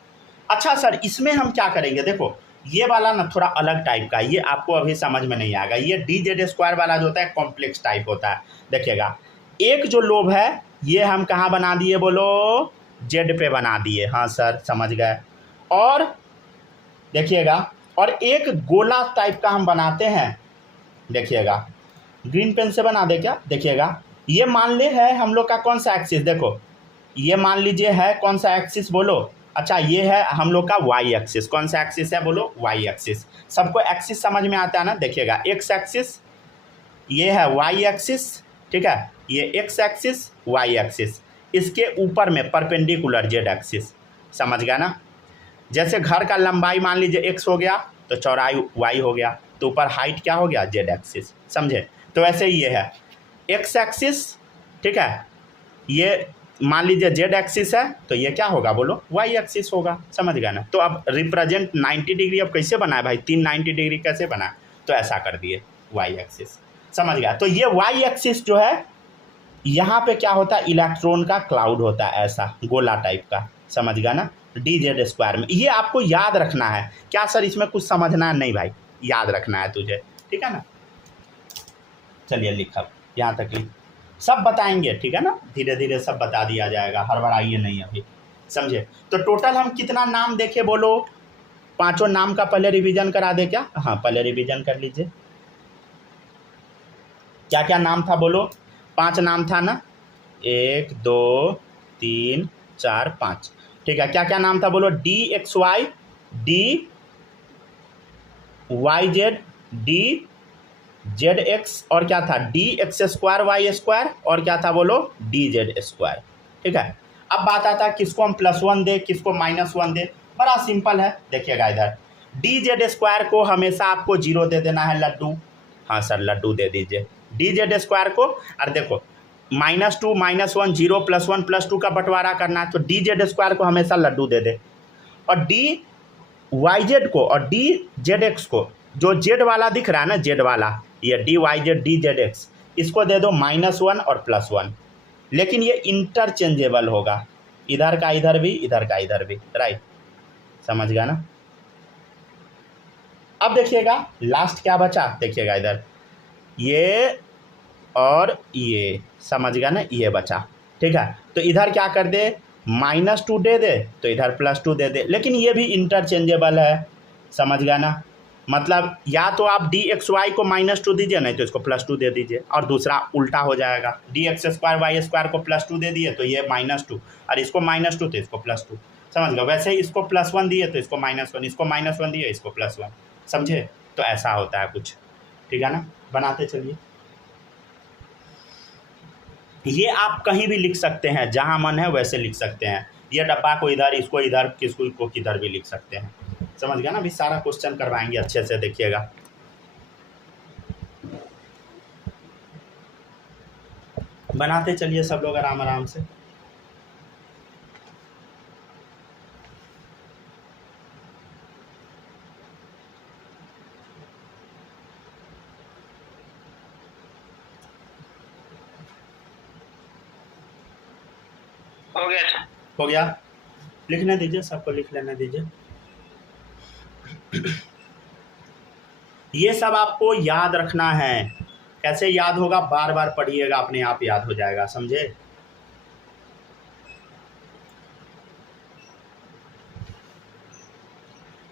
अच्छा सर, इसमें हम क्या करेंगे? देखो, ये वाला ना थोड़ा अलग टाइप का, ये आपको अभी समझ में नहीं आएगा। ये डी जेड स्क्वायर वाला जो होता है कॉम्प्लेक्स टाइप होता है। देखिएगा, एक जो लोब है ये हम कहाँ बना दिए बोलो? जेड पे बना दिए। हाँ सर, समझ गए। और देखिएगा, और एक गोला टाइप का हम बनाते हैं। देखिएगा, ग्रीन पेन से बना दे क्या? देखिएगा, ये मान ले है हम लोग का कौन सा एक्सिस? देखो, ये मान लीजिए है कौन सा एक्सिस बोलो? अच्छा, ये है हम लोग का वाई एक्सिस। कौन सा एक्सिस है बोलो? Y axis. सबको एक्सिस समझ में आता है ना? देखिएगा, एक्स एक्सिस, ये है वाई एक्सिस, ठीक है, ये एक्स एक्सिस, वाई एक्सिस, इसके ऊपर में परपेंडिकुलर जेड एक्सिस। समझ गया ना? जैसे घर का लंबाई मान लीजिए एक्स हो गया तो चौड़ाई वाई हो गया, तो ऊपर हाइट क्या हो गया? Z axis. समझे? तो वैसे ही ये है एक्स एक्सिस, ठीक है, ये मान लीजिए जेड एक्सिस है तो ये क्या होगा बोलो? वाई एक्सिस होगा। समझ गया ना? तो अब रिप्रेजेंट 90 डिग्री अब कैसे बनाए भाई? 390 डिग्री कैसे बनाए? तो ऐसा कर दिए, वाई एक्सिस। समझ गया? तो ये वाई एक्सिस जो है, यहाँ पे क्या होता है? इलेक्ट्रॉन का क्लाउड होता है, ऐसा गोला टाइप का। समझ गया ना? डी जेड स्क्वायर में ये आपको याद रखना है। क्या सर इसमें कुछ समझना है? नहीं भाई, याद रखना है तुझे, ठीक है ना? चलिए लिखा यहाँ तक लिख, सब बताएंगे, ठीक है ना? धीरे धीरे सब बता दिया जाएगा, हड़बड़ाइए नहीं अभी, समझे? तो टोटल हम कितना नाम देखे बोलो? 5 नाम का पहले रिवीजन करा दे क्या? हाँ, पहले रिवीजन कर लीजिए। क्या क्या नाम था बोलो? 5 नाम था ना? 1 2 3 4 5, ठीक है। क्या क्या नाम था बोलो? D X Y, D Y Z, D Z X, और क्या था? D X square Y square, और क्या था बोलो? डी जेड स्क्वायर, ठीक है। अब बात आता है किसको हम +1 दे, किसको -1 दे। बड़ा सिंपल है, देखिएगा इधर, डी जेड स्क्वायर को हमेशा आपको 0 दे देना है, लड्डू। हाँ सर, लड्डू दे दीजिए डी जेड स्क्वायर को। और देखो, -2 -1 0 +1 +2 का बंटवारा करना है, तो डी जेड स्क्वायर को हमेशा लड्डू दे दे, और डी वाई जेड को और डी जेड एक्स को, जो जेड वाला दिख रहा है ना, जेड वाला, ये D Y Z D Z X, इसको दे दो -1 और +1, लेकिन ये इंटरचेंजेबल होगा, इधर का इधर भी, इधर का इधर भी, राइट, समझ गया ना। अब देखिएगा लास्ट क्या बचा, देखिएगा इधर ये और ये, समझ गया ना, ये बचा, ठीक है। तो इधर क्या कर दे, -2 दे दे, तो इधर +2 दे दे, लेकिन ये भी इंटरचेंजेबल है, समझ गया ना। मतलब या तो आप डी एक्स वाई को -2 दीजिए, नहीं तो इसको +2 दे दीजिए, और दूसरा उल्टा हो जाएगा, D X square Y square को +2 दे दिए तो ये -2, और इसको -2 तो इसको +2, समझ गए। वैसे ही इसको +1 दिए तो इसको -1, इसको -1 दिए इसको +1, समझे। तो ऐसा होता है कुछ, ठीक है ना। बनाते चलिए, ये आप कहीं भी लिख सकते हैं, जहाँ मन है वैसे लिख सकते हैं, ये डब्बा को इधर, इसको इधर, किसको को किधर भी लिख सकते हैं, समझ गया ना। अभी सारा क्वेश्चन करवाएंगे अच्छे से, देखिएगा। बनाते चलिए सब लोग आराम आराम से। हो गया सर। हो गया, लिखने दीजिए, सबको लिख लेने दीजिए। ये सब आपको याद रखना है, कैसे याद होगा, बार बार पढ़िएगा, अपने आप याद हो जाएगा, समझे।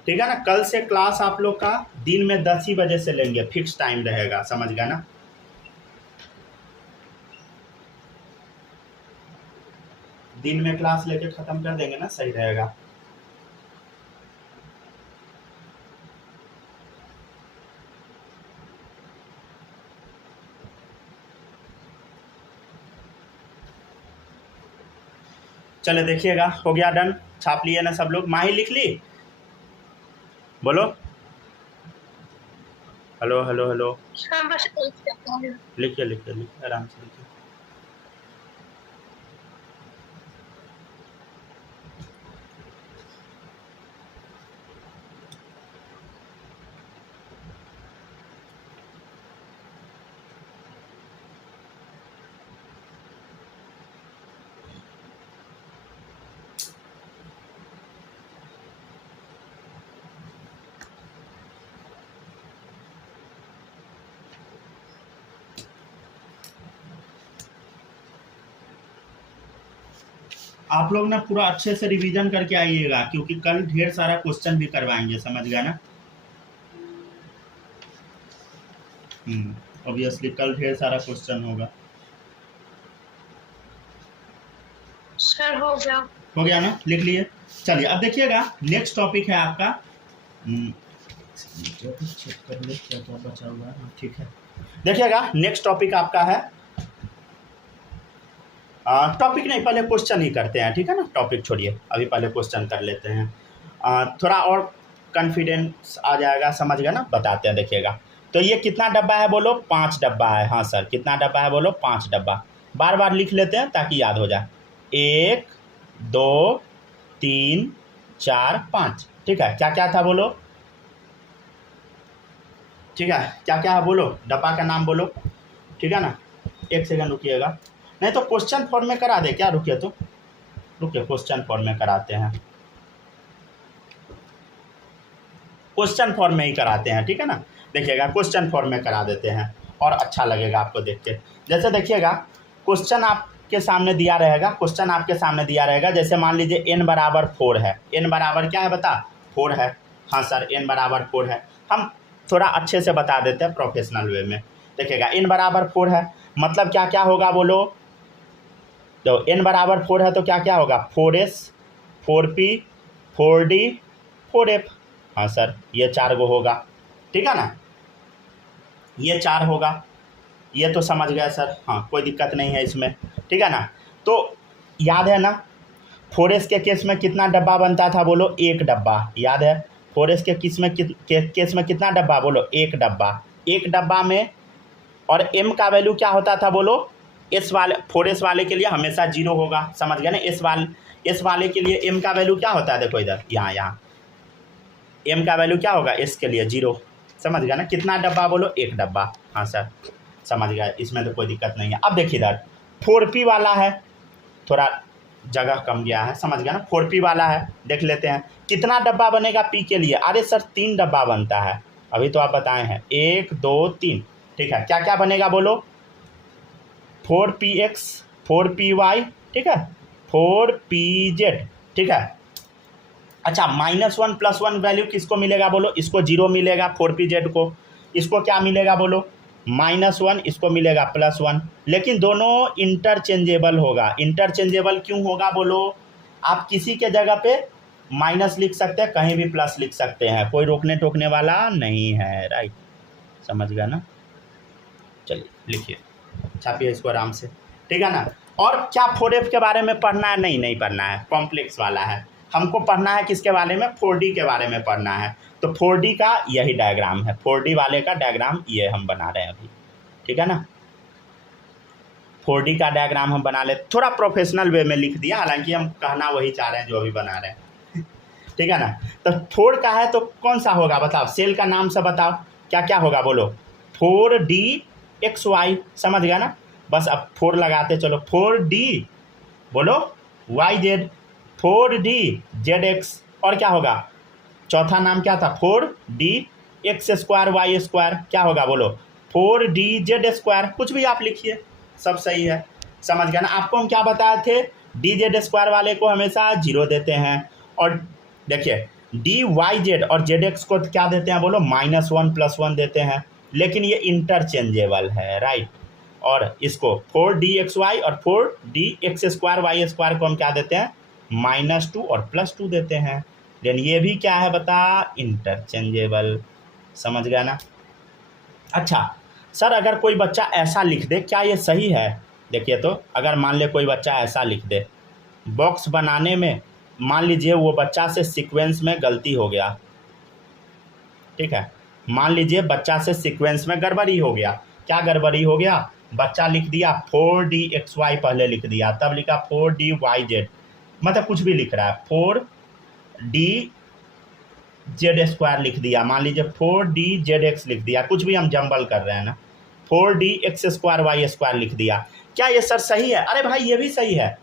ठीक है ना। कल से क्लास आप लोग का दिन में 10 ही बजे से लेंगे, फिक्स टाइम रहेगा, समझ गया ना। दिन में क्लास लेके ख़त्म कर देंगे ना, सही रहेगा। चले देखिएगा, हो गया डन, छाप लिए ना सब लोग। माही लिख ली, बोलो हेलो हेलो हेलो। सर बस एक सेकंड। लिखिए लिखिए लिखिए, आराम से लिखिए। आप लोग ना पूरा अच्छे से रिवीजन करके आइएगा, क्योंकि कल ढेर सारा क्वेश्चन भी करवाएंगे, समझ गया ना। ऑब्वियसली कल ढेर सारा क्वेश्चन होगा। सर हो गया। हो गया ना, लिख लिए। चलिए अब देखिएगा, नेक्स्ट टॉपिक है आपका, चेक कर ले क्या क्या बचा हुआ है, ठीक है। देखिएगा नेक्स्ट टॉपिक आपका है, टॉपिक नहीं, पहले क्वेश्चन ही करते हैं, ठीक है ना। टॉपिक छोड़िए, अभी पहले क्वेश्चन कर लेते हैं, थोड़ा और कॉन्फिडेंस आ जाएगा, समझ गया ना। बताते हैं, देखिएगा। तो ये कितना डब्बा है बोलो, 5 डब्बा है। हाँ सर, कितना डब्बा है बोलो, 5 डब्बा। बार बार लिख लेते हैं ताकि याद हो जाए। 1 2 3 4 5, ठीक है। क्या क्या था बोलो, ठीक है, क्या क्या है बोलो, डब्बा का नाम बोलो, ठीक है ना। एक सेकंड रुकिएगा, नहीं तो क्वेश्चन फॉर्म में करा दे क्या, रुकिए तो, रुकिए, क्वेश्चन फॉर्म में कराते हैं, क्वेश्चन फॉर्म में ही कराते हैं, ठीक है ना। देखिएगा क्वेश्चन फॉर्म में करा देते हैं और अच्छा लगेगा आपको देख के। जैसे देखिएगा, क्वेश्चन आपके सामने दिया रहेगा, क्वेश्चन आपके सामने दिया रहेगा, जैसे मान लीजिए n बराबर 4 है, n बराबर क्या है बता, 4 है। हाँ सर, n बराबर 4 है। हम थोड़ा अच्छे से बता देते हैं प्रोफेशनल वे में। देखिएगा n बराबर 4 है, मतलब क्या क्या होगा बोलो, तो n बराबर 4 है तो क्या क्या होगा, 4s 4p 4d 4f। हाँ सर, ये 4 गो होगा, ठीक है ना, ये 4 होगा, ये तो समझ गया सर। हाँ, कोई दिक्कत नहीं है इसमें, ठीक है ना। तो याद है ना, 4s के केस में कितना डब्बा बनता था बोलो, 1 डब्बा, याद है। 4s के केस में कितना डब्बा बोलो, 1 डब्बा। 1 डब्बा में और m का वैल्यू क्या होता था बोलो, एस वाले 4s वाले के लिए हमेशा 0 होगा, समझ गया ना। एस वाले के लिए m का वैल्यू क्या होता है, देखो इधर यहाँ m का वैल्यू क्या होगा एस के लिए 0, समझ गया ना। कितना डब्बा बोलो, 1 डब्बा, हाँ सर समझ गया, इसमें तो कोई दिक्कत नहीं है। अब देखिए इधर 4p वाला है, थोड़ा जगह कम गया है, समझ गया ना। 4p वाला है, देख लेते हैं कितना डब्बा बनेगा p के लिए। अरे सर 3 डब्बा बनता है, अभी तो आप बताए हैं 1 2 3, ठीक है। क्या क्या बनेगा बोलो, 4px 4py, ठीक है, 4pz, ठीक है। अच्छा -1 +1 वैल्यू किसको मिलेगा बोलो, इसको 0 मिलेगा 4pz को। इसको क्या मिलेगा बोलो, -1, इसको मिलेगा +1। लेकिन दोनों इंटरचेंजेबल होगा। इंटरचेंजेबल क्यों होगा बोलो, आप किसी के जगह पे माइनस लिख सकते हैं, कहीं भी प्लस लिख सकते हैं, कोई रोकने टोकने वाला नहीं है, राइट, समझ गया ना। चलिए लिखिए, छापिए इसको आराम से, ठीक है ना। और क्या 4f के बारे में पढ़ना है, नहीं पढ़ना है, कॉम्प्लेक्स वाला है। हमको पढ़ना है किसके बारे में, 4D के बारे में पढ़ना है। तो 4D का यही डायग्राम है, 4D वाले का डायग्राम ये हम बना रहे हैं अभी, ठीक है ना। 4D का डायग्राम हम बना ले, थोड़ा प्रोफेशनल वे में लिख दिया, हालांकि हम कहना वही चाह रहे हैं जो अभी बना रहे हैं ठीक है ना। तो 4 का है तो कौन सा होगा बताओ, सेल का नाम से बताओ क्या क्या होगा बोलो, 4DXY, समझ गया ना। बस अब 4 लगाते चलो, 4D बोलो YZ, 4DZX, और क्या होगा, चौथा नाम क्या था, 4DX² क्या होगा बोलो, 4DZ², कुछ भी आप लिखिए, सब सही है, समझ गया ना। आपको हम क्या बताए थे, DZ² वाले को हमेशा 0 देते हैं, और देखिए DYZ और ZX को क्या देते हैं बोलो, -1 +1 देते हैं, लेकिन ये इंटरचेंजेबल है, राइट। और इसको 4DXY और 4DX²Y² को हम क्या देते हैं, -2 और +2 देते हैं, लेकिन ये भी क्या है बता, इंटरचेंजेबल, समझ गया ना। अच्छा सर अगर कोई बच्चा ऐसा लिख दे, क्या ये सही है, देखिए तो अगर मान ले कोई बच्चा ऐसा लिख दे, बॉक्स बनाने में मान लीजिए वो बच्चा से सीक्वेंस में गलती हो गया, ठीक है, मान लीजिए बच्चा से सीक्वेंस में गड़बड़ी हो गया, क्या गड़बड़ी हो गया, बच्चा लिख दिया 4DXY पहले लिख दिया, तब लिखा 4DYZ, मतलब कुछ भी लिख रहा है, 4DZ² लिख दिया, मान लीजिए 4DZX लिख दिया, कुछ भी हम जंबल कर रहे हैं ना, 4DX²Y² लिख दिया, क्या ये सर सही है, अरे भाई ये भी सही है,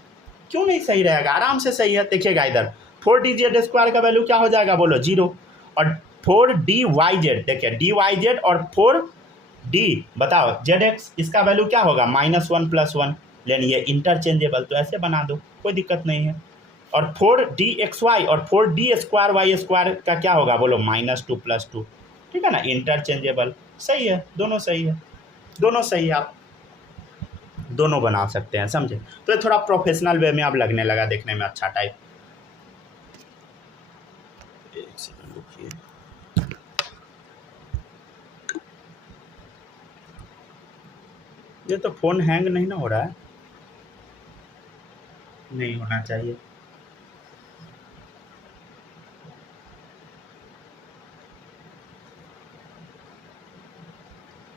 क्यों नहीं सही रहेगा, आराम से सही है। देखिएगा इधर 4DZ² का वैल्यू क्या हो जाएगा बोलो 0, और 4DYZ, देखिए DYZ और 4D बताओ ZX, इसका वैल्यू क्या होगा, -1 +1, लेकिन ये इंटरचेंजेबल, तो ऐसे बना दो, कोई दिक्कत नहीं है। और 4DXY और 4D²Y² का क्या होगा बोलो, -2 +2, ठीक है ना, इंटरचेंजेबल, सही है, दोनों सही है, दोनों सही है, आप दोनों बना सकते हैं, समझे। तो ये थोड़ा प्रोफेशनल वे में अब लगने लगा, देखने में अच्छा टाइप। एक सेकंड रुकिए, ये तो फ़ोन हैंग नहीं ना हो रहा है, नहीं होना चाहिए।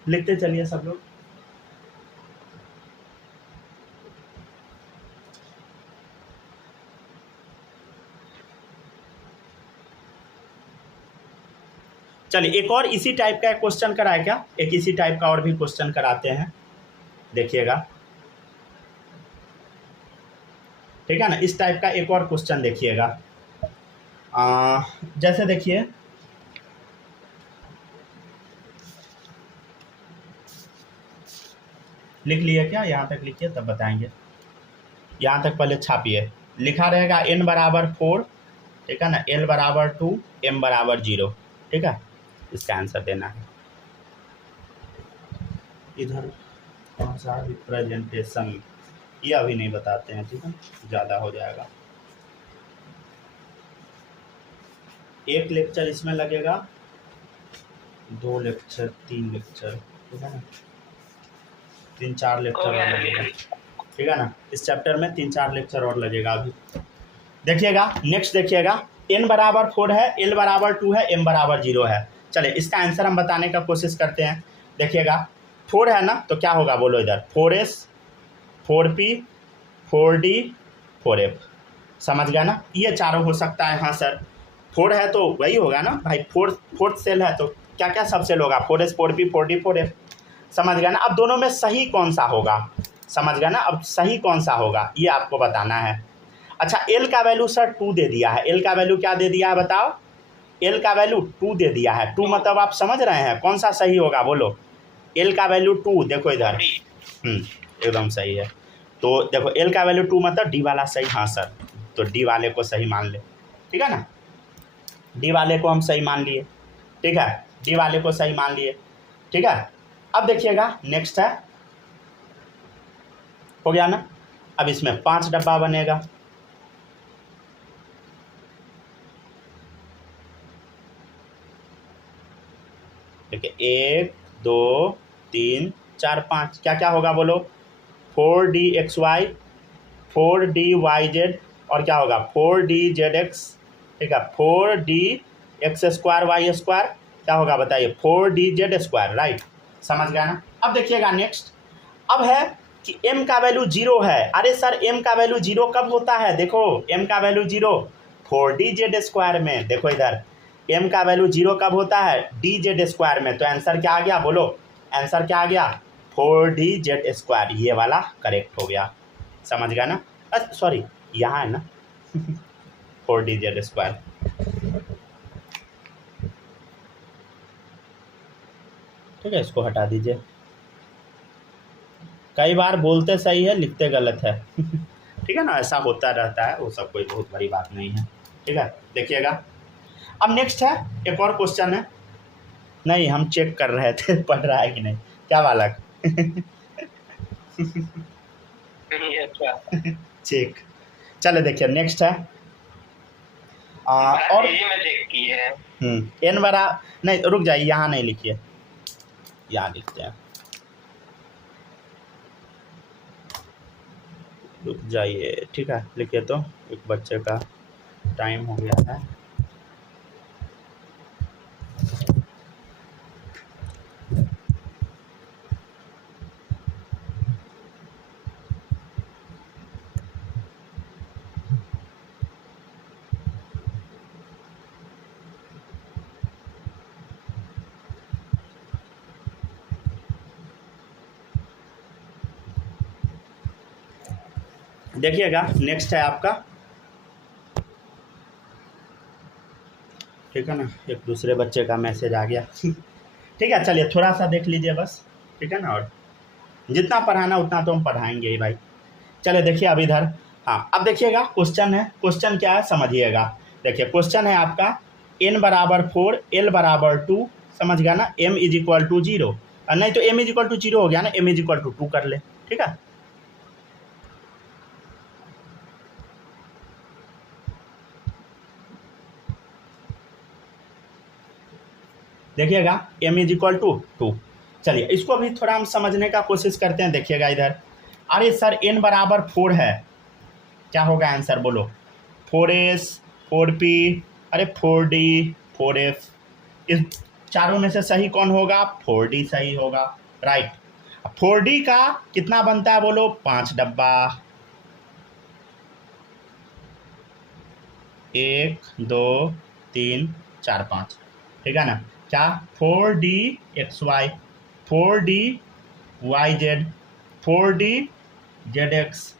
लिखते चलिए सब लोग, चलिए एक और इसी टाइप का क्वेश्चन कराए क्या, एक इसी टाइप का और भी क्वेश्चन कराते हैं, देखिएगा, ठीक है ना। इस टाइप का एक और क्वेश्चन देखिएगा, जैसे देखिए लिख लिए क्या, यहाँ तक लिखिए तब बताएंगे, यहाँ तक पहले छापिए, लिखा रहेगा n = 4, ठीक है ना, l = 2, m = 0, ठीक है, इसका आंसर देना है। इधर कौन सा रिप्रेजेंटेशन, ये अभी नहीं बताते हैं, ठीक है, ज़्यादा हो जाएगा, एक लेक्चर इसमें लगेगा, 2 लेक्चर 3 लेक्चर, ठीक है ना, 3-4 लेक्चर और लगेगा, ठीक है ना, इस चैप्टर में 3-4 लेक्चर और लगेगा अभी। देखिएगा नेक्स्ट, देखिएगा n = 4 है, l = 2 है, m = 0 है। चले इसका आंसर हम बताने का कोशिश करते हैं। देखिएगा 4 है ना, तो क्या होगा बोलो इधर, 4s 4p 4d 4f, समझ गया ना। ये चारों हो सकता है। हाँ सर 4 है तो वही होगा ना भाई, फोर्थ सेल है तो क्या क्या सब सेल होगा, 4s 4p 4d 4f, समझ गया ना। अब दोनों में सही कौन सा होगा, समझ गया ना। अब सही कौन सा होगा ये आपको बताना है। अच्छा एल का वैल्यू सर 2 दे दिया है, एल का वैल्यू क्या दे दिया है बताओ, एल का वैल्यू 2 दे दिया है। 2 मतलब आप समझ रहे हैं कौन सा सही होगा बोलो, एल का वैल्यू 2, देखो इधर एकदम सही है। तो देखो एल का वैल्यू 2 मतलब डी वाला सही। हाँ सर तो डी वाले को सही मान ले, ठीक है ना, डी वाले को हम सही मान लिए, ठीक है, डी वाले को सही मान लिए, ठीक है। अब देखिएगा नेक्स्ट है, हो गया ना। अब इसमें 5 डब्बा बनेगा, देखिए 1 2 3 4 5, क्या क्या होगा बोलो, 4dxy 4dyz और क्या होगा 4dzx, ठीक है, 4dx² y² क्या होगा बताइए 4dz², राइट, समझ गया ना। अब देखिएगा नेक्स्ट, अब है कि m का वैल्यू 0 है। अरे सर m का वैल्यू 0 कब होता है, देखो m का वैल्यू 0 4dz² में, देखो इधर m का वैल्यू 0 कब होता है dz² में, तो आंसर क्या आ गया बोलो, आंसर क्या आ गया 4dz², ये वाला करेक्ट हो गया, समझ गया ना। सॉरी यहाँ है ना 4dz², ठीक है, इसको हटा दीजिए। कई बार बोलते सही है लिखते गलत है ठीक है ना, ऐसा होता रहता है, वो सब कोई बहुत बड़ी बात नहीं है, ठीक है। देखिएगा अब नेक्स्ट है, एक और क्वेश्चन है, नहीं हम चेक कर रहे थे पढ़ रहा है कि नहीं, क्या बालक चेक, चलो देखिए नेक्स्ट है और चेक की है एन बड़ा, नहीं रुक जाइए, यहाँ नहीं लिखिए, यहाँ लिखते हैं, रुक जाइए, ठीक है, लिखिए। तो एक बच्चे का टाइम हो गया है, देखिएगा नेक्स्ट है आपका, ठीक है ना, एक दूसरे बच्चे का मैसेज आ गया ठीक है, चलिए थोड़ा सा देख लीजिए बस, ठीक है ना, और जितना पढ़ाना उतना तो हम पढ़ाएंगे ही भाई। चलिए देखिए अब इधर, हाँ अब देखिएगा क्वेश्चन है, क्वेश्चन क्या है समझिएगा। देखिए क्वेश्चन है आपका n बराबर 4 l बराबर 2, समझ गया ना, m = 0, नहीं तो m = 0 हो गया ना, m = 2 कर ले, ठीक है। देखिएगा m = 2, चलिए इसको भी थोड़ा हम समझने का कोशिश करते हैं। देखिएगा इधर, अरे सर n बराबर 4 है, क्या होगा आंसर बोलो, 4s 4p, अरे 4d 4f, इस चारों में से सही कौन होगा, 4d सही होगा, राइट। 4d का कितना बनता है बोलो, 5 डब्बा, 1 2 3 4 5, ठीक है ना, क्या 4dxy 4dyz 4dzx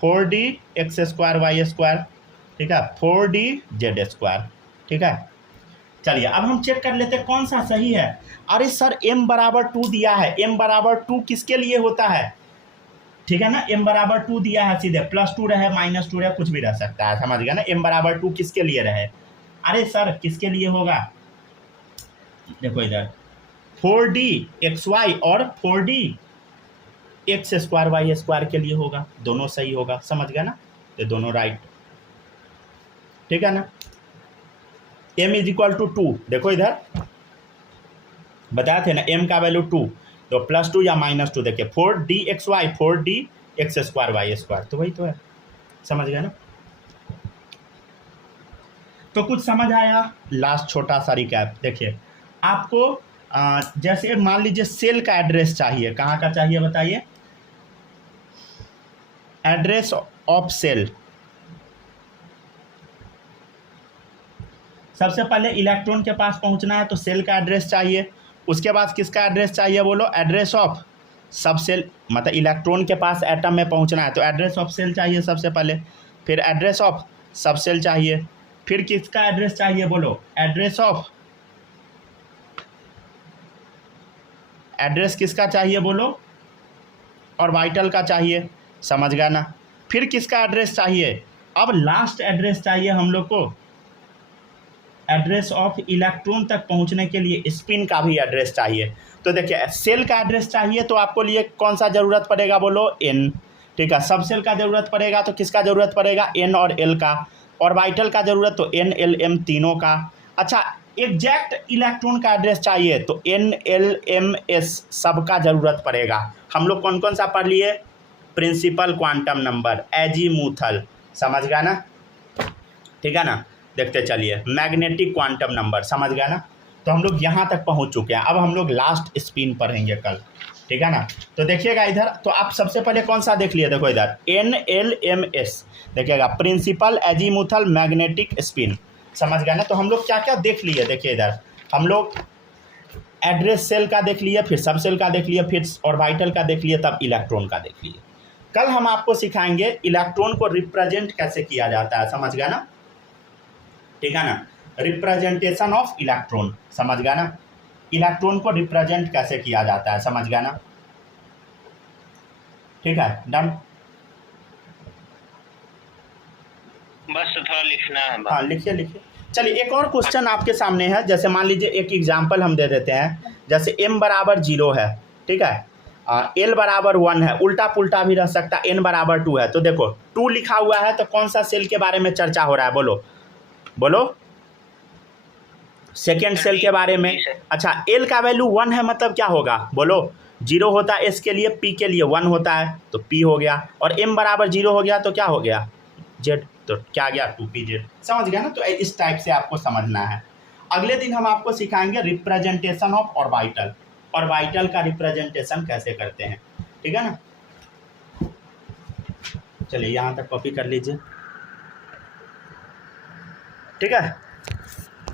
4dx² y², ठीक है, 4dz², ठीक है। चलिए अब हम चेक कर लेते हैं कौन सा सही है। अरे सर m बराबर 2 दिया है, m बराबर 2 किसके लिए होता है, ठीक है ना, m बराबर 2 दिया है, सीधे +2 रहे -2 रहे कुछ भी रह सकता है, समझ गया ना। m बराबर 2 किसके लिए रहे, अरे सर किसके लिए होगा, देखो इधर 4dxy और 4dx² y² के लिए होगा, दोनों सही होगा, समझ गया ना, ये दोनों राइट, ठीक है ना। m = 2, देखो इधर बताए थे ना m का वैल्यू 2, तो +2 या -2, देखिए 4dxy 4dx² y², तो वही तो है, समझ गया ना। तो कुछ समझ आया। लास्ट छोटा सा रिकैप, देखिए आपको जैसे मान लीजिए सेल का एड्रेस चाहिए, कहाँ का चाहिए बताइए, एड्रेस ऑफ सेल। सबसे पहले इलेक्ट्रॉन के पास पहुंचना है तो सेल का एड्रेस चाहिए, उसके बाद किसका एड्रेस चाहिए बोलो, एड्रेस ऑफ सब सेल, मतलब इलेक्ट्रॉन के पास एटम में पहुंचना है तो एड्रेस ऑफ सेल चाहिए सबसे पहले, फिर एड्रेस ऑफ सब सेल चाहिए, फिर किसका एड्रेस चाहिए बोलो, एड्रेस किसका चाहिए बोलो, ऑर्बिटल का चाहिए, समझ गया ना। फिर किसका एड्रेस चाहिए, अब लास्ट एड्रेस चाहिए हम लोग को, एड्रेस ऑफ इलेक्ट्रॉन तक पहुंचने के लिए स्पिन का भी एड्रेस चाहिए। तो देखिए सेल का एड्रेस चाहिए तो आपको लिए कौन सा ज़रूरत पड़ेगा बोलो, एन, ठीक है। सब सेल का ज़रूरत पड़ेगा तो किसका ज़रूरत पड़ेगा, एन और एल का। ऑर्बिटल का ज़रूरत तो एन एल एम तीनों का। अच्छा एग्जैक्ट इलेक्ट्रॉन का एड्रेस चाहिए तो एन एल एम एस सबका ज़रूरत पड़ेगा। हम लोग कौन कौन सा पढ़ लिए, प्रिंसिपल क्वांटम नंबर, एजीमुथल, समझ गया ना, ठीक है ना। देखते चलिए मैग्नेटिक क्वांटम नंबर, समझ गया ना। तो हम लोग यहाँ तक पहुँच चुके हैं, अब हम लोग लास्ट स्पिन पढ़ेंगे कल, ठीक है ना। तो देखिएगा इधर, तो आप सबसे पहले कौन सा देख लिए, देखो इधर एन एल एम एस देखिएगा, प्रिंसिपल एजीमुथल मैग्नेटिक स्पिन, समझ गया ना। तो हम लोग क्या क्या देख लिए, देखिए इधर हम लोग एड्रेस सेल का देख लिए, फिर सब सेल का देख लिए, फिर ऑर्बिटल का देख लिए, तब इलेक्ट्रॉन का देख लिए। कल हम आपको सिखाएंगे इलेक्ट्रॉन को रिप्रेजेंट कैसे किया जाता है, समझ गया ना, ठीक है ना। रिप्रेजेंटेशन ऑफ इलेक्ट्रॉन, समझ गया ना, इलेक्ट्रॉन को रिप्रेजेंट कैसे किया जाता है, समझ गया ना, ठीक है, डन। बस थोड़ा लिखना है। हाँ लिखिए लिखिए। चलिए एक और क्वेश्चन आपके सामने है, जैसे मान लीजिए एक एग्जाम्पल हम दे देते हैं, जैसे m बराबर 0 है, ठीक है, l बराबर 1 है, उल्टा पुल्टा भी रह सकता है, n बराबर 2 है। तो देखो 2 लिखा हुआ है तो कौन सा सेल के बारे में चर्चा हो रहा है बोलो, सेकेंड सेल के बारे में। अच्छा l का वैल्यू 1 है मतलब क्या होगा बोलो, 0 होता है s के लिए, p के लिए 1 होता है तो p हो गया, और m बराबर 0 हो गया तो क्या हो गया, z, तो क्या गया 2pz, समझ गया ना। तो इस टाइप से आपको समझना है। अगले दिन हम आपको सिखाएंगे रिप्रेजेंटेशन ऑफ ऑर्बिटल, ऑर्बिटल का रिप्रेजेंटेशन कैसे करते हैं, ठीक है ना। चलिए यहाँ तक कॉपी कर लीजिए, ठीक है।